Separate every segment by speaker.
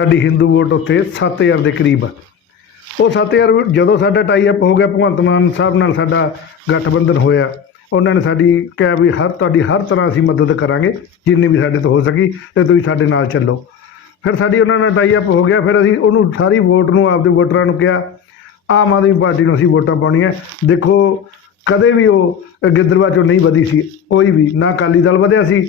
Speaker 1: ਸਾਡੀ ਹਿੰਦੂ ਵੋਟ ਉੱਥੇ 7000 ਦੇ ਕਰੀਬ ਆ। ਉਹ 7000 ਵੀ ਜਦੋਂ ਸਾਡਾ ਟਾਈ ਅਪ ਹੋ ਗਿਆ, ਭਗਵੰਤ ਮਾਨ ਸਾਹਿਬ ਨਾਲ ਸਾਡਾ ਗਠਬੰਧਨ ਹੋਇਆ, ਉਹਨਾਂ ਨੇ ਸਾਡੀ ਕਿਹਾ ਵੀ ਹਰ ਤੁਹਾਡੀ ਹਰ ਤਰ੍ਹਾਂ ਅਸੀਂ ਮਦਦ ਕਰਾਂਗੇ, ਜਿੰਨੀ ਵੀ ਸਾਡੇ ਤੋਂ ਹੋ ਸਕੀ, ਤੇ ਤੁਸੀਂ ਸਾਡੇ ਨਾਲ ਚੱਲੋ। ਫਿਰ ਸਾਡੀ ਉਹਨਾਂ ਨਾਲ ਟਾਈ ਅਪ ਹੋ ਗਿਆ, ਫਿਰ ਅਸੀਂ ਉਹਨੂੰ ਸਾਰੀ ਵੋਟ ਨੂੰ ਆਪਦੇ ਵੋਟਰਾਂ ਨੂੰ ਕਿਹਾ, ਆਮ ਆਦਮੀ ਪਾਰਟੀ ਨੂੰ ਅਸੀਂ ਵੋਟਾਂ ਪਾਉਣੀਆਂ। ਦੇਖੋ, ਕਦੇ ਵੀ ਉਹ ਗਿੱਦੜਵਾ ਚੋਂ ਨਹੀਂ ਵਧੀ ਸੀ, ਕੋਈ ਵੀ, ਨਾ ਅਕਾਲੀ ਦਲ ਵਧਿਆ ਸੀ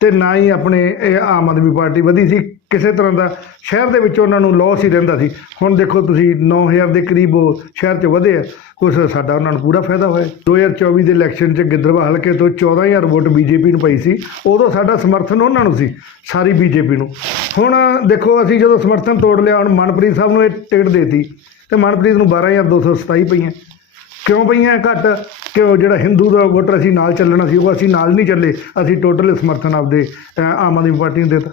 Speaker 1: ਤੇ ਨਾ ਹੀ ਆਪਣੇ ਇਹ ਆਮ ਆਦਮੀ ਪਾਰਟੀ ਵਧੀ ਸੀ। ਕਿਸੇ ਤਰ੍ਹਾਂ ਦਾ ਸ਼ਹਿਰ ਦੇ ਵਿੱਚ ਉਹਨਾਂ ਨੂੰ ਲਾਸ ਹੀ ਰਹਿੰਦਾ ਸੀ। ਹੁਣ ਦੇਖੋ ਤੁਸੀਂ 9000 ਦੇ ਕਰੀਬ ਉਹ ਸ਼ਹਿਰ 'ਚ ਵਧੇ ਆ। ਉਸ ਸਾਡਾ ਉਹਨਾਂ ਨੂੰ ਪੂਰਾ ਫਾਇਦਾ ਹੋਇਆ। 2024 ਦੇ ਇਲੈਕਸ਼ਨ 'ਚ ਗਿੱਦੜਵਾ ਹਲਕੇ ਤੋਂ 14000 ਵੋਟ ਬੀਜੇਪੀ ਨੂੰ ਪਈ ਸੀ। ਉਦੋਂ ਸਾਡਾ ਸਮਰਥਨ ਉਹਨਾਂ ਨੂੰ ਸੀ, ਸਾਰੀ ਬੀਜੇਪੀ ਨੂੰ। ਹੁਣ ਦੇਖੋ ਅਸੀਂ ਜਦੋਂ ਸਮਰਥਨ ਤੋੜ ਲਿਆ, ਹੁਣ ਮਨਪ੍ਰੀਤ ਸਾਹਿਬ ਨੂੰ ਇਹ ਟਿਕਟ ਦੇਤੀ ਤੇ ਮਨਪ੍ਰੀਤ ਨੂੰ 12227 ਪਈਆਂ। ਕਿਉਂ ਪਈਆਂ ਘੱਟ? ਕਿ ਉਹ ਜਿਹੜਾ ਹਿੰਦੂ ਦਾ ਵੋਟਰ ਅਸੀਂ ਨਾਲ ਚੱਲਣਾ ਸੀ, ਉਹ ਅਸੀਂ ਨਾਲ ਨਹੀਂ ਚੱਲੇ। ਅਸੀਂ ਟੋਟਲ ਸਮਰਥਨ ਆਪਦੇ ਆਮ ਆਦਮੀ ਪਾਰਟੀ ਨੂੰ ਦਿੱਤਾ।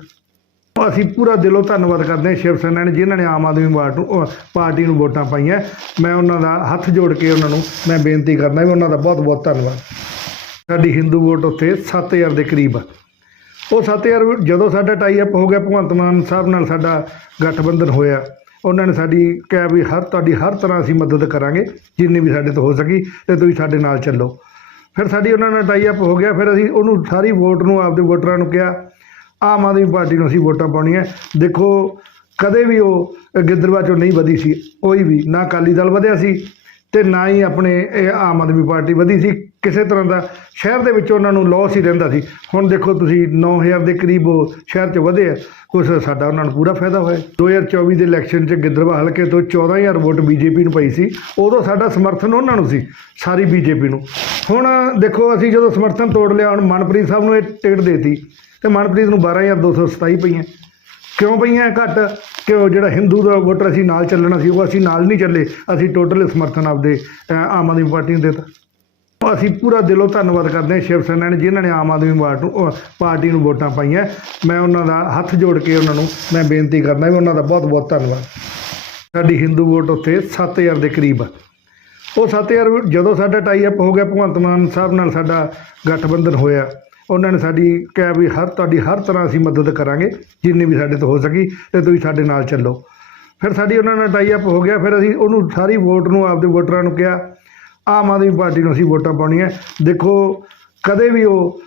Speaker 1: ਅਸੀਂ ਪੂਰਾ ਦਿਲੋਂ ਧੰਨਵਾਦ ਕਰਦੇ ਹਾਂ ਸ਼ਿਵ ਸੈਨਾ ਨੇ, ਜਿਨ੍ਹਾਂ ਨੇ ਆਮ ਆਦਮੀ ਪਾਰਟੀ ਨੂੰ ਪਾਰਟੀ ਨੂੰ ਵੋਟਾਂ ਪਾਈਆਂ। ਮੈਂ ਉਹਨਾਂ ਦਾ ਹੱਥ ਜੋੜ ਕੇ ਉਹਨਾਂ ਨੂੰ ਮੈਂ ਬੇਨਤੀ ਕਰਦਾ, ਵੀ ਉਹਨਾਂ ਦਾ ਬਹੁਤ ਬਹੁਤ ਧੰਨਵਾਦ। ਸਾਡੀ ਹਿੰਦੂ ਵੋਟ ਉੱਥੇ 7000 ਦੇ ਕਰੀਬ ਆ। ਉਹ 7000 ਵੀ ਜਦੋਂ ਸਾਡਾ ਟਾਈ ਅਪ ਹੋ ਗਿਆ, ਭਗਵੰਤ ਮਾਨ ਸਾਹਿਬ ਨਾਲ ਸਾਡਾ ਗਠਬੰਧਨ ਹੋਇਆ। ਉਹਨਾਂ ਨੇ ਸਾਡੀ ਕਿਹਾ ਵੀ ਹਰ ਤੁਹਾਡੀ ਹਰ ਤਰ੍ਹਾਂ ਅਸੀਂ ਮਦਦ ਕਰਾਂਗੇ, ਜਿੰਨੀ ਵੀ ਸਾਡੇ ਤੋਂ ਹੋ ਸਕੀ ਤੇ ਤੁਸੀਂ ਸਾਡੇ ਨਾਲ ਚੱਲੋ। ਫਿਰ ਸਾਡੀ ਉਹਨਾਂ ਨਾਲ ਟਾਈ ਅਪ ਹੋ ਗਿਆ, ਫਿਰ ਅਸੀਂ ਉਹਨੂੰ ਸਾਰੀ ਵੋਟ ਨੂੰ ਆਪਦੇ ਵੋਟਰਾਂ ਨੂੰ ਕਿਹਾ, ਆਮ ਆਦਮੀ ਪਾਰਟੀ ਨੂੰ ਅਸੀਂ ਵੋਟਾਂ ਪਾਉਣੀਆਂ। ਦੇਖੋ, ਕਦੇ ਵੀ ਉਹ ਗਿੱਦੜਵਾ ਚੋਂ ਨਹੀਂ ਵਧੀ ਸੀ, ਕੋਈ ਵੀ, ਨਾ ਅਕਾਲੀ ਦਲ ਵਧਿਆ ਸੀ ਤੇ ਨਾ ਹੀ ਆਪਣੇ ਇਹ ਆਮ ਆਦਮੀ ਪਾਰਟੀ ਵਧੀ ਸੀ। ਕਿਸੇ ਤਰ੍ਹਾਂ ਦਾ ਸ਼ਹਿਰ ਦੇ ਵਿੱਚ ਉਹਨਾਂ ਨੂੰ ਲਾਸ ਹੀ ਰਹਿੰਦਾ ਸੀ। ਹੁਣ ਦੇਖੋ ਤੁਸੀਂ 9000 ਦੇ ਕਰੀਬ ਉਹ ਸ਼ਹਿਰ 'ਚ ਵਧੇ ਆ ਕੁਛ ਸਾਡਾ ਉਹਨਾਂ ਨੂੰ ਪੂਰਾ ਫਾਇਦਾ ਹੋਇਆ। 2024 ਦੇ ਇਲੈਕਸ਼ਨ 'ਚ ਗਿੱਦੜਵਾ ਹਲਕੇ ਤੋਂ 14000 ਵੋਟ ਬੀਜੇਪੀ ਨੂੰ ਪਈ ਸੀ। ਉਦੋਂ ਸਾਡਾ ਸਮਰਥਨ ਉਹਨਾਂ ਨੂੰ ਸੀ, ਸਾਰੀ ਬੀਜੇਪੀ ਨੂੰ। ਹੁਣ ਦੇਖੋ ਅਸੀਂ ਜਦੋਂ ਸਮਰਥਨ ਤੋੜ ਲਿਆ, ਹੁਣ ਮਨਪ੍ਰੀਤ ਸਾਹਿਬ ਨੂੰ ਇਹ ਟਿਕਟ ਦੇਤੀ ਤੇ ਮਨਪ੍ਰੀਤ ਨੂੰ 12227 ਪਈਆਂ। ਕਿਉਂ ਪਈਆਂ ਘੱਟ? ਕਿ ਉਹ ਜਿਹੜਾ ਹਿੰਦੂ ਦਾ ਵੋਟਰ ਅਸੀਂ ਨਾਲ ਚੱਲਣਾ ਸੀ, ਉਹ ਅਸੀਂ ਨਾਲ ਨਹੀਂ ਚੱਲੇ। ਅਸੀਂ ਟੋਟਲ ਸਮਰਥਨ ਆਪਦੇ ਆਮ ਆਦਮੀ ਪਾਰਟੀ ਨੂੰ ਦਿੱਤਾ। ਅਸੀਂ ਪੂਰਾ ਦਿਲੋਂ ਧੰਨਵਾਦ ਕਰਦੇ ਹਾਂ ਸ਼ਿਵ ਸੈਨਾ ਨੇ, ਜਿਨ੍ਹਾਂ ਨੇ ਆਮ ਆਦਮੀ ਪਾਰਟੀ ਨੂੰ ਪਾਰਟੀ ਨੂੰ ਵੋਟਾਂ ਪਾਈਆਂ। ਮੈਂ ਉਹਨਾਂ ਦਾ ਹੱਥ ਜੋੜ ਕੇ ਉਹਨਾਂ ਨੂੰ ਮੈਂ ਬੇਨਤੀ ਕਰਦਾ ਵੀ ਉਹਨਾਂ ਦਾ ਬਹੁਤ ਬਹੁਤ ਧੰਨਵਾਦ। ਸਾਡੀ ਹਿੰਦੂ ਵੋਟ ਉੱਥੇ 7000 ਦੇ ਕਰੀਬ ਆ। ਉਹ 7000 ਵੀ ਜਦੋਂ ਸਾਡਾ ਟਾਈ ਅਪ ਹੋ ਗਿਆ, ਭਗਵੰਤ ਮਾਨ ਸਾਹਿਬ ਨਾਲ ਸਾਡਾ ਗਠਬੰਧਨ ਹੋਇਆ। ਉਹਨਾਂ ਨੇ ਸਾਡੀ ਕਿਹਾ ਵੀ ਹਰ, ਤੁਹਾਡੀ ਹਰ ਤਰ੍ਹਾਂ ਅਸੀਂ ਮਦਦ ਕਰਾਂਗੇ, ਜਿੰਨੀ ਵੀ ਸਾਡੇ ਤੋਂ ਹੋ ਸਕੀ, ਤੇ ਤੁਸੀਂ ਸਾਡੇ ਨਾਲ ਚੱਲੋ। ਫਿਰ ਸਾਡੀ ਉਹਨਾਂ ਨਾਲ ਟਾਈ ਅਪ ਹੋ ਗਿਆ, ਫਿਰ ਅਸੀਂ ਉਹਨੂੰ ਸਾਰੀ ਵੋਟ ਨੂੰ, ਆਪਦੇ ਵੋਟਰਾਂ ਨੂੰ ਕਿਹਾ। ਆਮ ਆਦਮੀ ਪਾਰਟੀ ਨੂੰ ਅਸੀਂ ਵੋਟਾਂ ਪਾਉਣੀਆਂ। ਦੇਖੋ ਕਦੇ ਵੀ ਉਹ